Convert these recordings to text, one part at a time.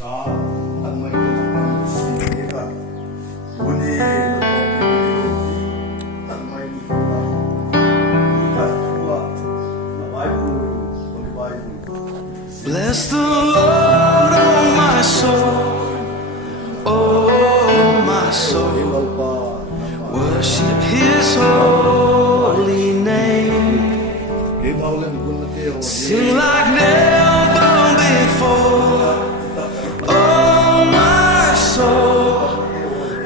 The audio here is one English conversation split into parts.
자, 땅마이는 신기가 운이 Bless the Lord, oh my soul, oh my soul. Worship His holy name. Sing like never before. Oh my soul,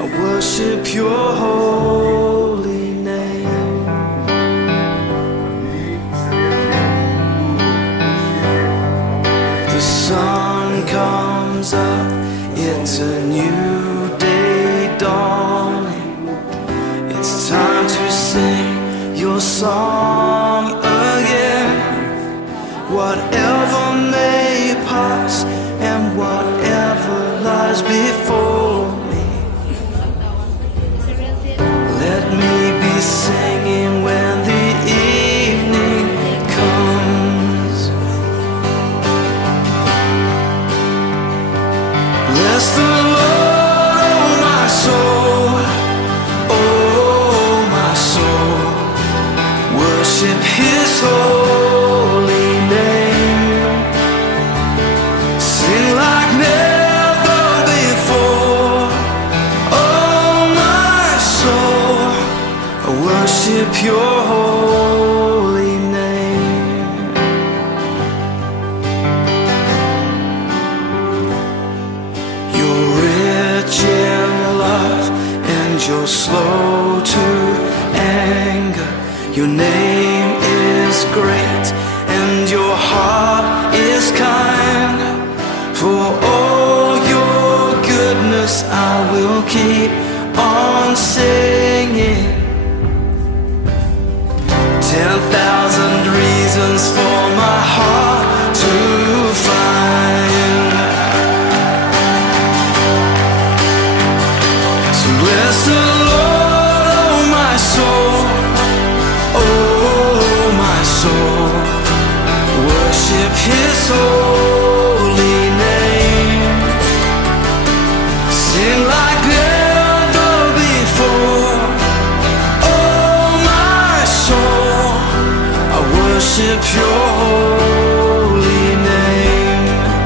I worship Your holy name. The sun comes up, it's a new day dawning. It's time to sing Your song again. Whatever may pass and whatever lies before me, let me be singing when the evening comes. Bless the Lord, oh my soul, oh my soul. Worship His holy name. Sing like never before. Oh my soul, I worship Your holy name. You're rich in love and You're slow to anger. Your name is great and Your heart is kind. For all Your goodness I will keep on singing. 10,000 reasons for my heart